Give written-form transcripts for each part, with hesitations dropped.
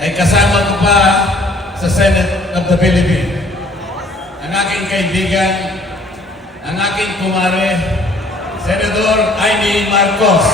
ay kasama ko pa sa Senate of the Philippines. Ang aking kaibigan, ang aking kumare, Senador Amy Marcos.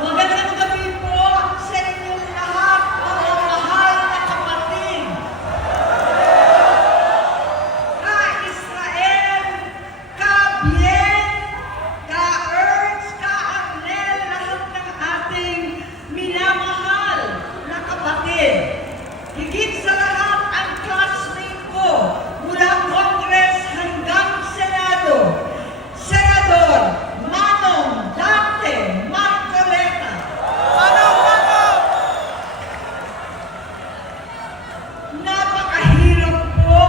Magandang gabi po sa inyong lahat, mga mahal na kapatid. Ka-Israel, ka-Bien, ka-Ernst, ka-Arnel, lahat ng ating minamahal na kapatid. Higit sa lahat ang classmate ko mula Congress hanggang Senado, Senador Manong Dante Marcoleta. Napakahirap po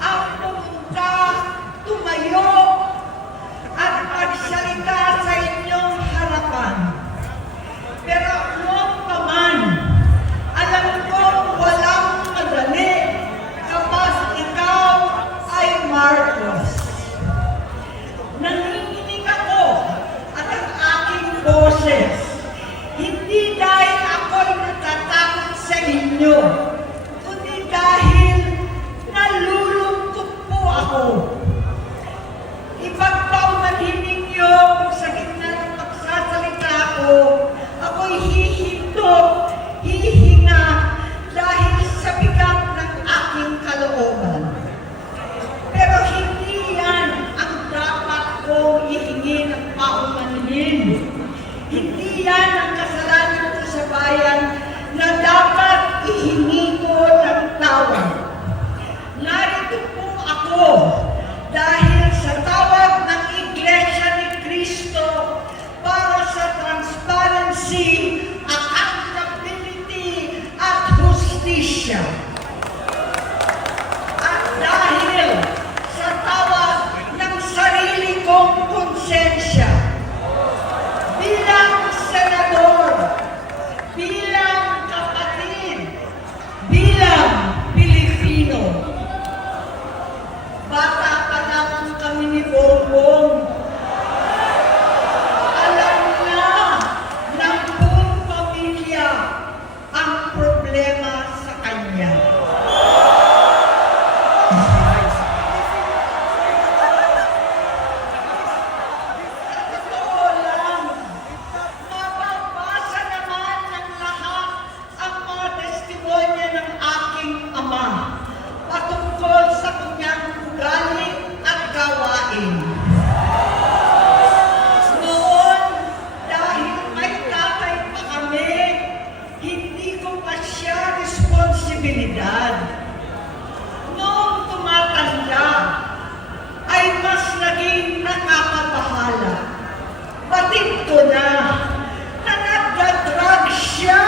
ang pumunta, tumayo, at magsalita sa inyong harapan. Pero noon pa man, alam ko walang madali kapag ikaw ay Marcos. Nanginginig ako at ang aking boses, hindi dahil ako'y natatakot sa inyo, kundi dahil nalulungkot po ako. Ipagpaumanhin ninyo kung sa gitna ng pagsasalita ko, ako'y hihinto, hihinga dahil sa bigat ng aking kalooban. Pero hindi yan ang dapat kong ihingi ng paumanhin. Hindi yan ang kasalanan ko sa bayan na dapat ihingi ko ng tawad. Narito po ako dahil sa tawag ng Iglesia ni Cristo para sa transparency, accountability, at hustisya. At dahil sa tawag ng sarili kong konsensya, bilang senador, bilang kapatid, bilang Pilipino. Bata pa lamang kami ni Bongbong. Alam na ng buong pamilya ang problema sa kanya. Totoo lang, mababasa naman ng lahat ang mga testimonya ng aking ama patungkol sa kanyang ugali at gawain. Noon, dahil may tatay pa kami, hindi ko pa siya responsibilidad. Noong tumatanda, ay mas naging nakakabahala. Batid ko na nagdadrag siya.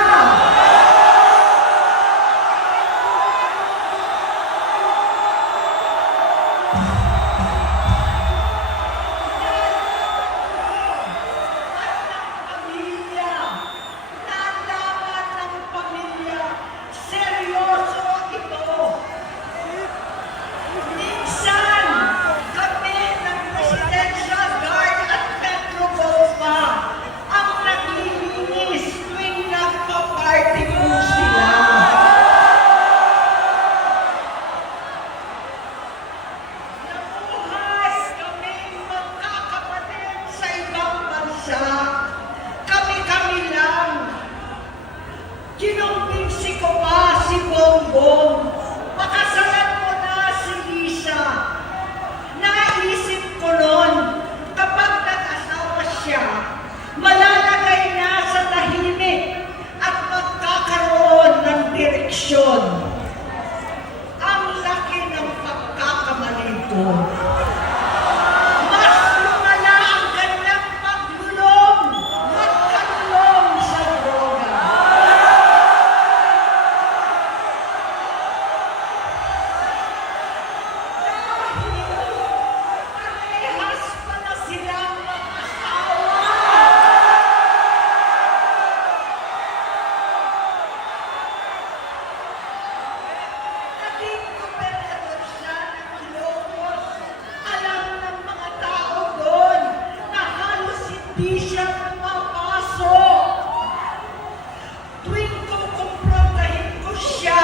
hindi siya pumapasok. Tuwing kukumprontahin ko siya,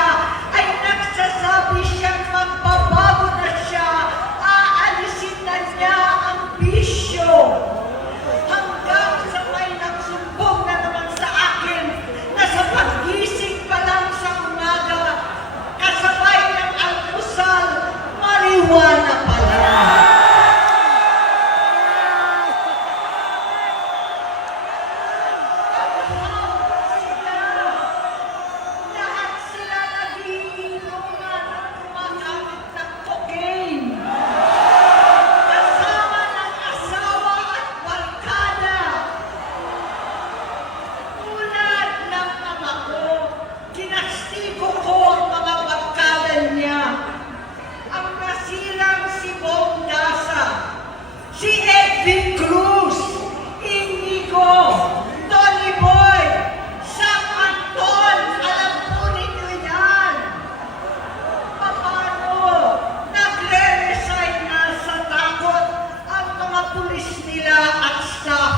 ay nagsasabi siyang magbabago na siya, aalisin na niya ang bisyo. Hanggang sa may nagsumbong na naman sa akin na sa paggising pa lang sa umaga, kasabay ng almusal, marijuana pala. Lahat sila nagiinuman at gumagamit ng cocaine. Kasama ng asawa at barkada. Tulad ng ama ko, kinastigo ko ang mga barkada niya. Ang nasirang si Bong Dasa, si Edwin Cruz, Inigo, Tony Boy, Sam Anton, alam po ninyo yan. Paano nagre-resign na sa takot ang mga pulis nila at staff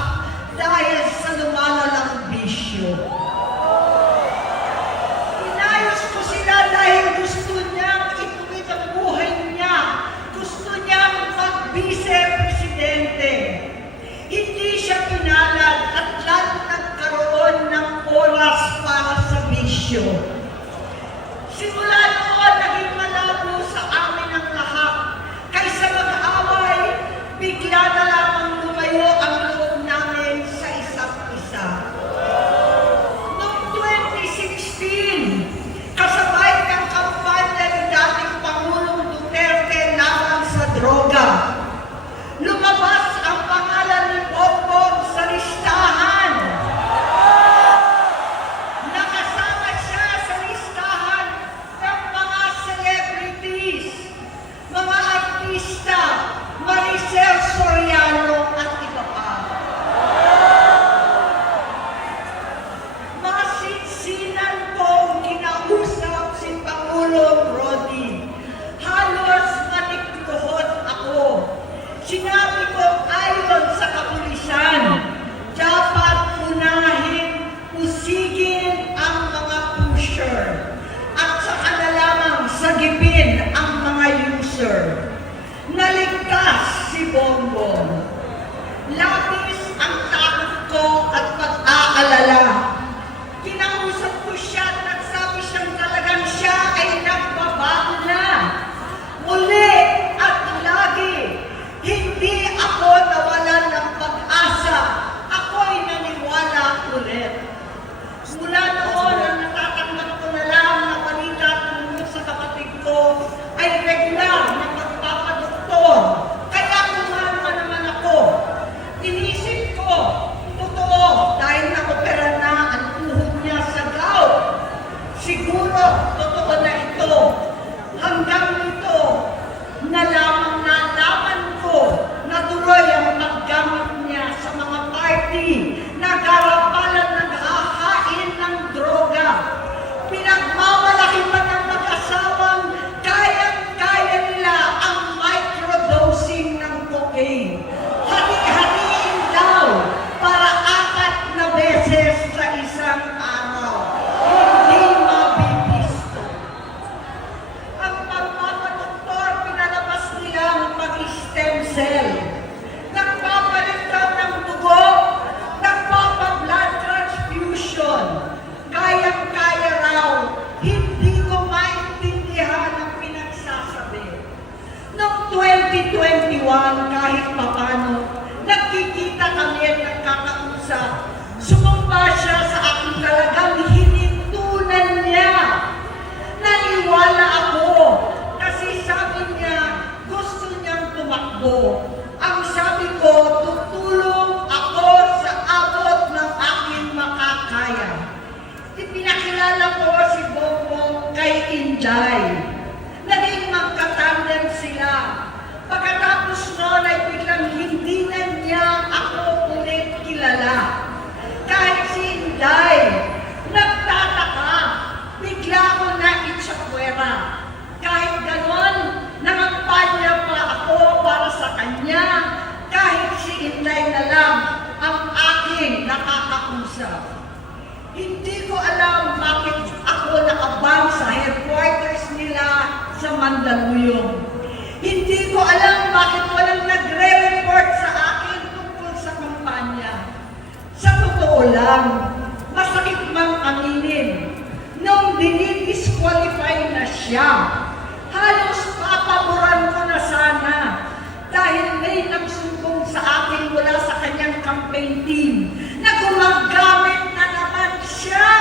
dahil sa lumalalang bisyo? Inayos ko sila dahil gusto niyang ituwid ang buhay niya. Gusto niyang mag-vice-presidente. Hindi siya pinalad at lalo nagkaroon ng oras para sa bisyo. Simula noon, naging malabo sa amin ang lahat. Kaysa mag-away, bigla na lamang lumayo ang loob namin sa isa't isa. Noong 2016, kasabay ng kampanya ni dating Pangulong Duterte laban sa droga, lumabas ang pangalan ni Bongbong sa listahan. Nakasama siya sa listahan ng mga celebrities, mga artista, Maricel Soriano at iba pa. Masinsinan kong kinausap si Pangulong Rodi. Halos manikluhod ako. Sinabi ko ayon sa kapulisan, dapat unahin, usigin ang mga pusher at saka na lamang sagipin ang mga user. Naligtas si Bongbong. Labis ang takot ko at pag-aalala. Kinausap ko siya at nagsabi siyang talagang siya ay nagbabago na. Muli at lagi, hindi ako nawalan ng pag-asa. Ako'y naniwala ulit. Mula noon, ang natatanggap ko na lang na balita tungkol sa kapatid ko ay regular na pagpapadoktor. Kaya kumalma naman ako. Inisip ko, totoo, dahil na-opera na ang tuhod niya sa gout. Siguro, totoo na ito. Hanggang nito, nalaman ko na tuloy ang paggamit niya sa mga party na garapalan naghahain ng droga. Pinagmamalaki pa ng mag-asawang kayang-kaya nila ang microdosing ng cocaine. Hati-hatiin daw para 4 na beses sa isang araw. Hindi mabibisto. Ang pagpapadoktor, pinalabas nila ang pag-stem cell. Nagpapalit daw ng dugo, nagpapa-blood transfusion. Kayang-kaya raw, hindi ko maintindihan ang pinagsasabi. Noong 2021, kahit papano, nagkikita kami at nagkakausap. Sumumpa siya sa aking talagang hinintunan niya. Naniwala ako kasi sabi niya gusto niyang tumakbo. Ang sabi ko, tutulong ako sa abot ng aking makakaya. Ipinakilala ko si Bongbong kay Inday. Naging magkatandem sila. Pagkatapos noon isa. Hindi ko alam bakit ako nakabang sa headquarters nila sa Mandaluyong. Hindi ko alam bakit walang nagre-report sa akin tungkol sa kampanya. Sa totoo lang, masakit mang aminin, nung dinidisqualify na siya, halos papaboran ko na sana dahil may nagsumbong sa akin mula sa kanyang campaign team na gumagamit na naman siya.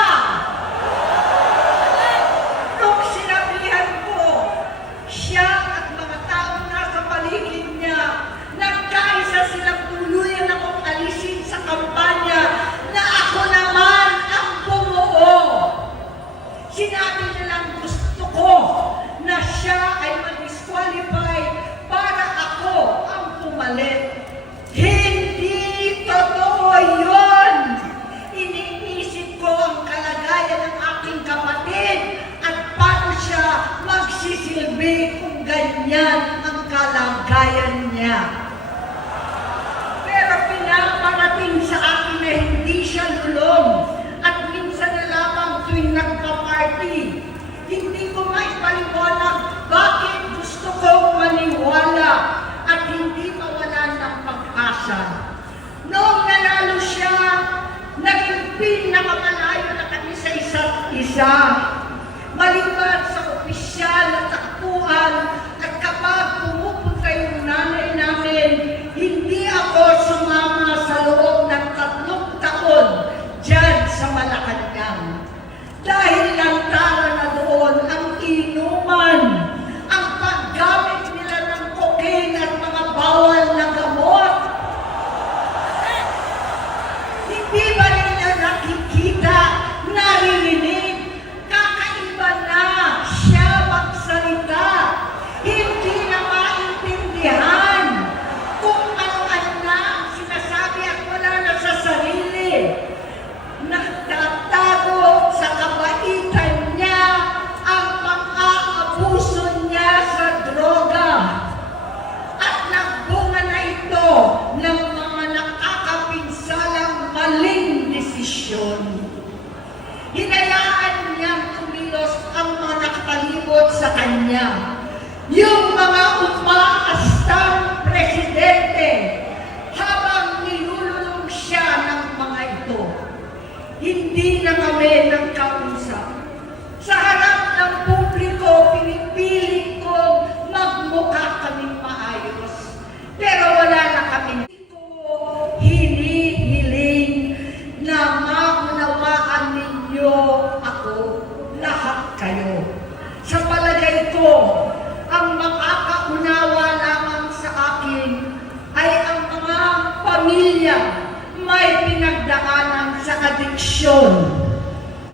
Nung sinabihan ko, siya at mga taong nasa paligid niya, nagkaisa silang tuluyan akong alisin sa kampanya na ako naman ang bumuo. Sinabi nilang gusto ko na siya ay mag-disqualify para ako ang pumalit. Hindi totoo yun! Iniisip ko ang kalagayan ng aking kapatid at paano siya magsisilbi kung ganyan ang kalagayan niya. Pero pinaparating sa akin na hindi siya lulong at minsan na lamang tuwing nagpa-party. Hindi ko maipaliwanag bakit gusto kong maniwala at hindi mawalan ng pag-asa. Noong nanalo siya, naging pinakamalayo na kami sa isa't isa. Maliban sa opisyal